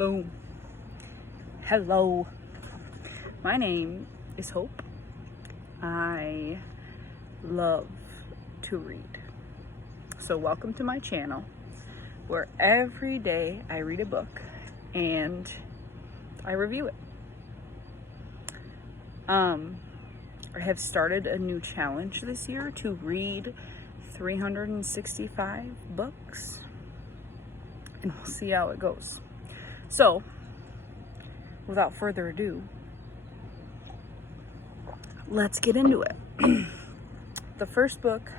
Boom. Hello. My name is Hope. I love to read. So welcome to my channel where every day I read a book and I review it. I have started a new challenge this year to read 365 books, and we'll see how it goes. So, without further ado, let's get into it. The first book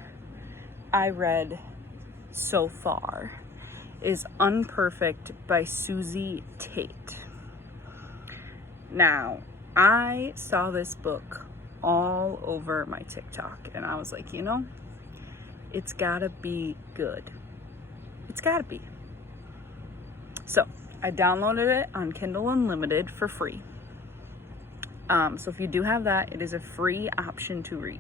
I read so far is Unperfect by Susie Tate. Now, I saw this book all over my TikTok, and I was like, it's gotta be good. It's gotta be. So I downloaded it on Kindle Unlimited for free. So if you do have that, it is a free option to read.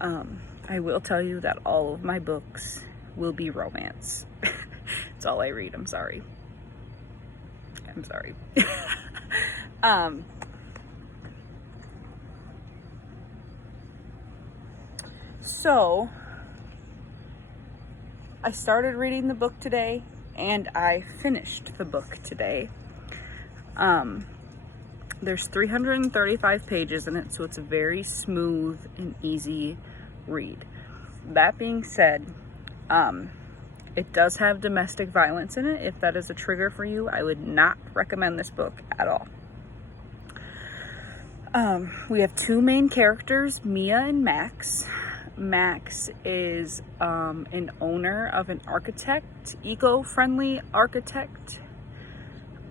I will tell you that all of my books will be romance. It's all I read. I'm sorry. So I started reading the book today and I finished the book today. There's 335 pages in it, so it's a very smooth and easy read. That being said, it does have domestic violence in it. If that is a trigger for you, I would not recommend this book at all. We have two main characters, Mia and Max. Max is an owner of an architect, eco-friendly architect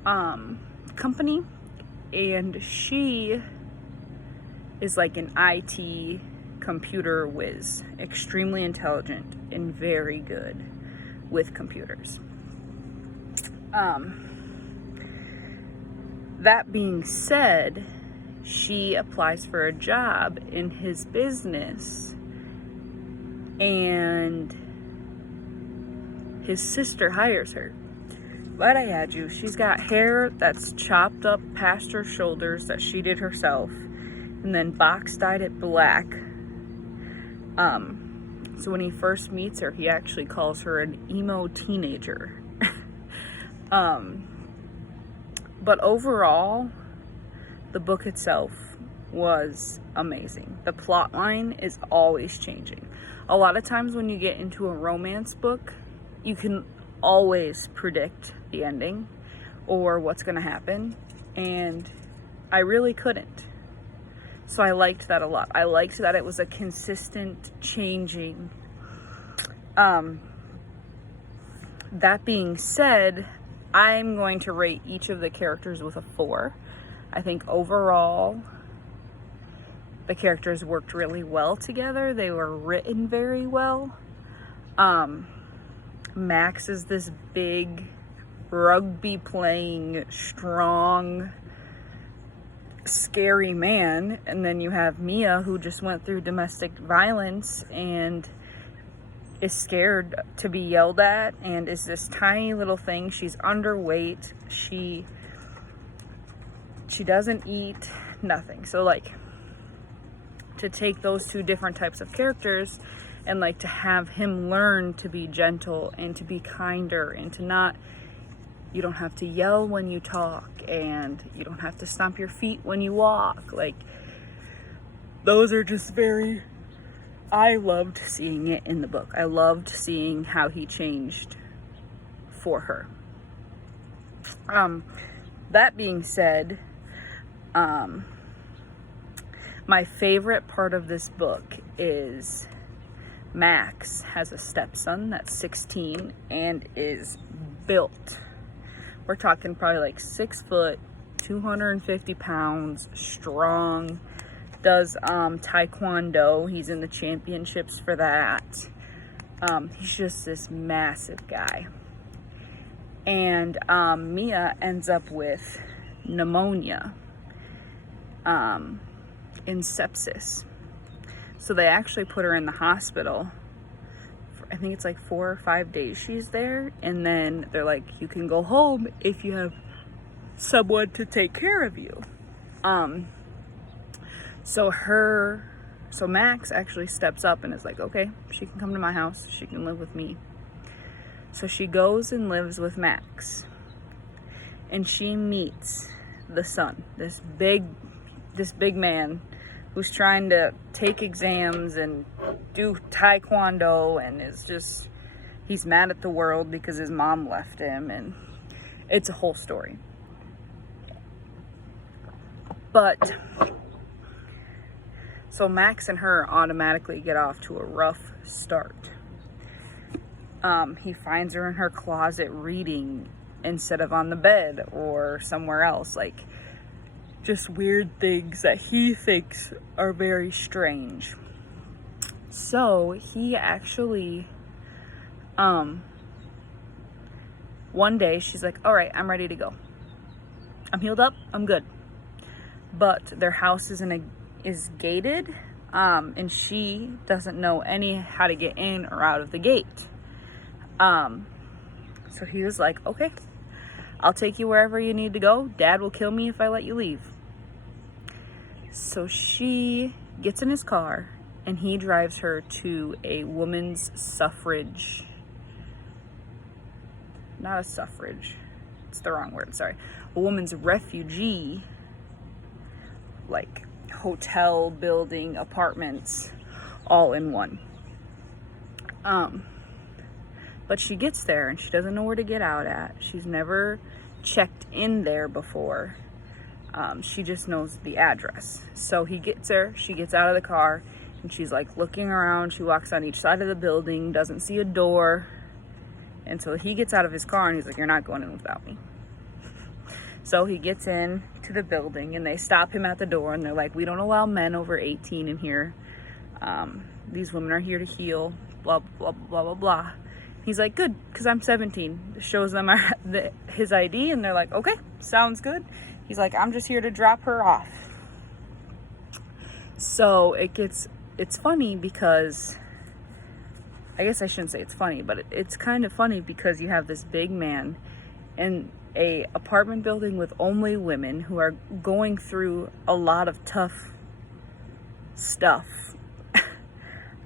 company, and she is like an IT computer whiz, extremely intelligent and very good with computers. That being said, she applies for a job in his business, and his sister hires her. But I had you, she's got hair that's chopped up past her shoulders that she did herself, and then box dyed it black. So when he first meets her, he actually calls her an emo teenager. But overall, the book itself was amazing. The plot line is always changing. A lot of times when you get into a romance book, you can always predict the ending or what's going to happen, and I really couldn't. So I liked that a lot. I liked that it was a consistent changing. That being said, I'm going to rate each of the characters with a 4. I think overall the characters worked really well together. They were written very well. Max is this big, rugby-playing, strong, scary man. And then you have Mia, who just went through domestic violence and is scared to be yelled at and is this tiny little thing. She's underweight. She doesn't eat, nothing. So, to take those two different types of characters and to have him learn to be gentle and to be kinder and to not, you don't have to yell when you talk and you don't have to stomp your feet when you walk. Those are just I loved seeing it in the book. I loved seeing how he changed for her. That being said, my favorite part of this book is Max has a stepson that's 16 and is built. We're talking probably 6 foot, 250 pounds, strong, does taekwondo. He's in the championships for that. He's just this massive guy. And Mia ends up with pneumonia and sepsis. So they actually put her in the hospital. I think it's 4 or 5 days she's there. And then they're like, you can go home if you have someone to take care of you. So Max actually steps up and is like, okay, she can come to my house. She can live with me. So she goes and lives with Max. And she meets the son, this big man who's trying to take exams and do taekwondo, and he's mad at the world because his mom left him, and it's a whole story. But so Max and her automatically get off to a rough start. He finds her in her closet reading instead of on the bed or somewhere else, like just weird things that he thinks are very strange. So he actually, one day she's like, all right, I'm ready to go. I'm healed up, I'm good. But their house is gated, and she doesn't know how to get in or out of the gate. So he was like, okay, I'll take you wherever you need to go. Dad will kill me if I let you leave. So she gets in his car and he drives her to a woman's suffrage. Not a suffrage. It's the wrong word, sorry. A woman's refugee, like hotel, building, apartments, all in one. But she gets there and she doesn't know where to get out at. She's never checked in there before. She just knows the address. So he gets her, she gets out of the car, and she's like looking around. She walks on each side of the building, doesn't see a door. And so he gets out of his car and he's like, you're not going in without me. So he gets in to the building and they stop him at the door and they're like, we don't allow men over 18 in here. These women are here to heal, blah, blah, blah, blah, blah. He's like, good, because I'm 17. Shows them his ID and they're like, okay, sounds good. He's like, I'm just here to drop her off. So it's funny because, I guess I shouldn't say it's funny, but it's kind of funny because you have this big man in a apartment building with only women who are going through a lot of tough stuff.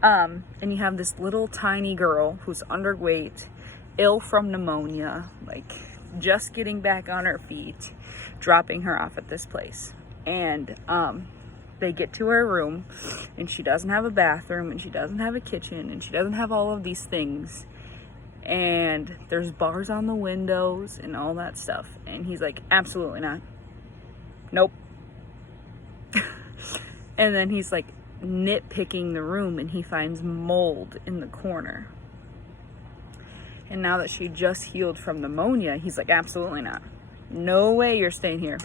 And you have this little tiny girl who's underweight, ill from pneumonia, like just getting back on her feet, dropping her off at this place. And they get to her room and she doesn't have a bathroom and she doesn't have a kitchen and she doesn't have all of these things. And there's bars on the windows and all that stuff. And he's like, absolutely not. Nope. And then he's like nitpicking the room and he finds mold in the corner. And now that she just healed from pneumonia, he's like, absolutely not. No way you're staying here.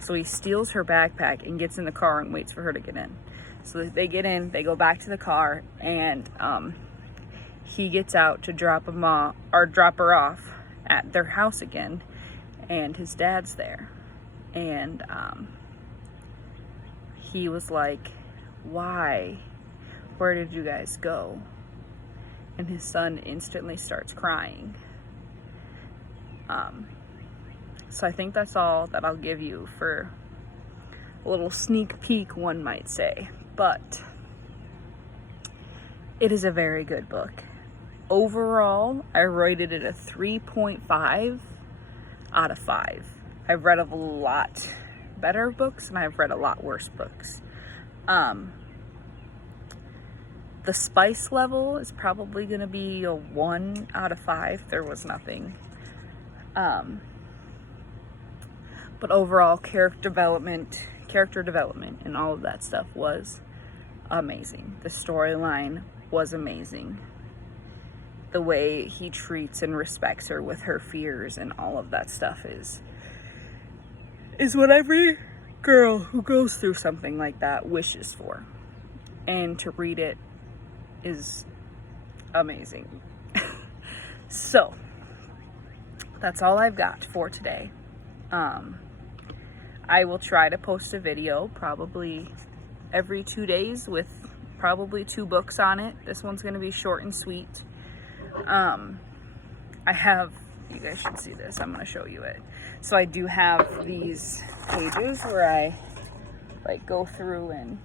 So he steals her backpack and gets in the car and waits for her to get in. So they get in, they go back to the car, and he gets out to drop her off at their house again, and his dad's there. And he was like, why? Where did you guys go? And his son instantly starts crying. So I think that's all that I'll give you for a little sneak peek, one might say. But it is a very good book. Overall, I rated it a 3.5 out of 5. I've read a lot better books and I've read a lot worse books. The spice level is probably going to be a 1 out of 5. There was nothing. But overall, character development and all of that stuff was amazing. The storyline was amazing. The way he treats and respects her with her fears and all of that stuff is what every girl who goes through something like that wishes for. And to read it is amazing. So, that's all I've got for today. I will try to post a video probably every 2 days with probably 2 books on it. This one's going to be short and sweet. I have You guys should see this. I'm going to show you it. So I do have these pages where I like go through and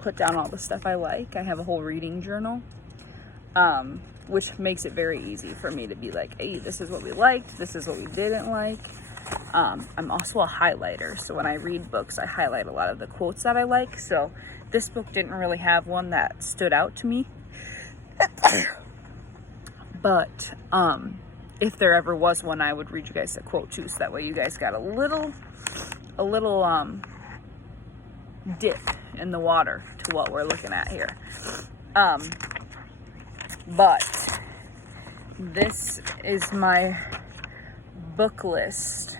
put down all the stuff I like. I have a whole reading journal, which makes it very easy for me to be like, hey, this is what we liked, this is what we didn't like. I'm also a highlighter, so when I read books, I highlight a lot of the quotes that I like. So this book didn't really have one that stood out to me. But if there ever was one, I would read you guys a quote too, so that way you guys got a little dip in the water to what we're looking at here. But this is my book list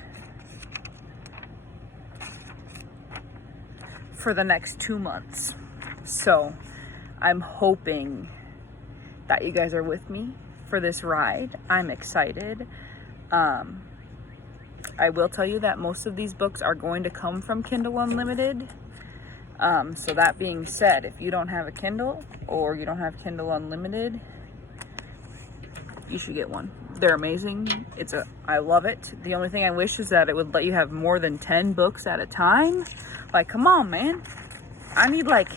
for the next 2 months. So I'm hoping that you guys are with me for this ride. I'm excited. I will tell you that most of these books are going to come from Kindle Unlimited. So that being said, if you don't have a Kindle or you don't have Kindle Unlimited, you should get one. They're amazing. I love it. The only thing I wish is that it would let you have more than 10 books at a time. Like, come on, man. I need like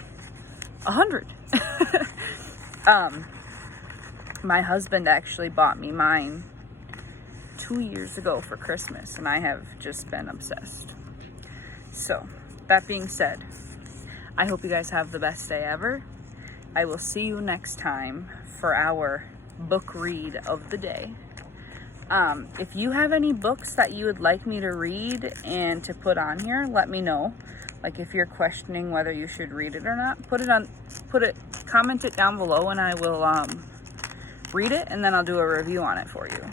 100. My husband actually bought me mine 2 years ago for Christmas, and I have just been obsessed. So, that being said, I hope you guys have the best day ever. I will see you next time for our book read of the day. If you have any books that you would like me to read and to put on here, let me know. Like if you're questioning whether you should read it or not, comment it down below, and I will read it, and then I'll do a review on it for you.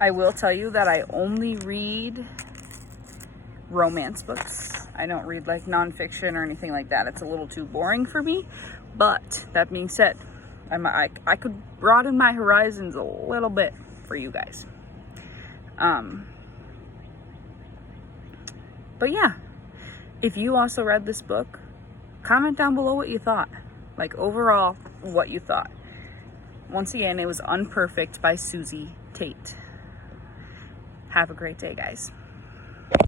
I will tell you that I only read romance books. I don't read like nonfiction or anything like that. It's a little too boring for me. But that being said, I could broaden my horizons a little bit for you guys. But yeah, if you also read this book, comment down below what you thought. Like overall, what you thought. Once again, it was Unperfect by Susie Tate. Have a great day, guys.